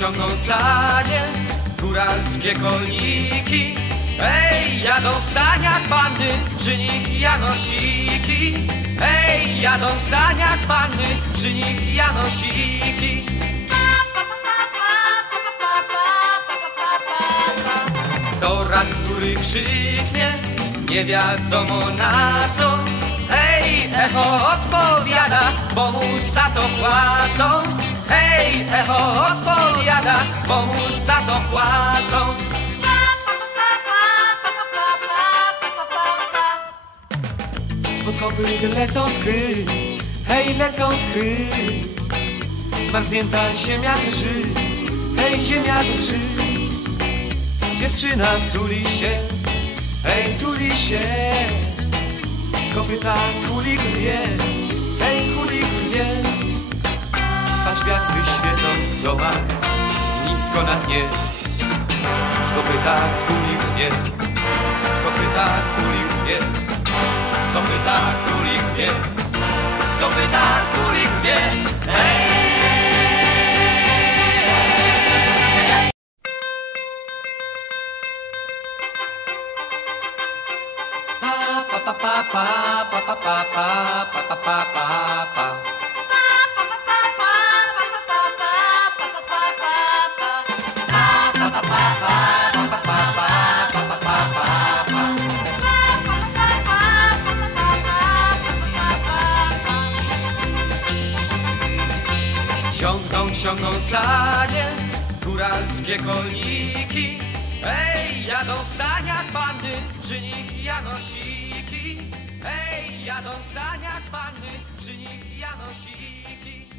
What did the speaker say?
Ciągną sanie, góralskie kolniki. Ej, jadą w saniach panny, przy nich janosiki. Ej, jadą w saniach panny, przy nich janosiki. Coraz który krzyknie, nie wiadomo na co. Ej, echo odpowiada, bo mu za to płacą. Hej, echo odpowiada, bo mu za to płacą. Spod kopyt lecą skry, hej, lecą skry. Zmarznięta ziemia drży, hej, ziemia drży. Dziewczyna tuli się, hej, tuli się. Z kopyta kuli rwie, hej, kuli rwie. Patrz, gwiazdy świecą w domach, nisko na dnie. Z kopyta kuli rwie, z kopyta kuli rwie, z kopyta kuli rwie, z kopyta kuli rwie. Hej! Pa pa pa pa pa pa pa pa pa pa pa pa. Ciągną sanie, góralskie kolniki. Ej, jadą w saniach panny, przy nich janosiki. Ej, jadą w saniach panny, przy nich janosiki.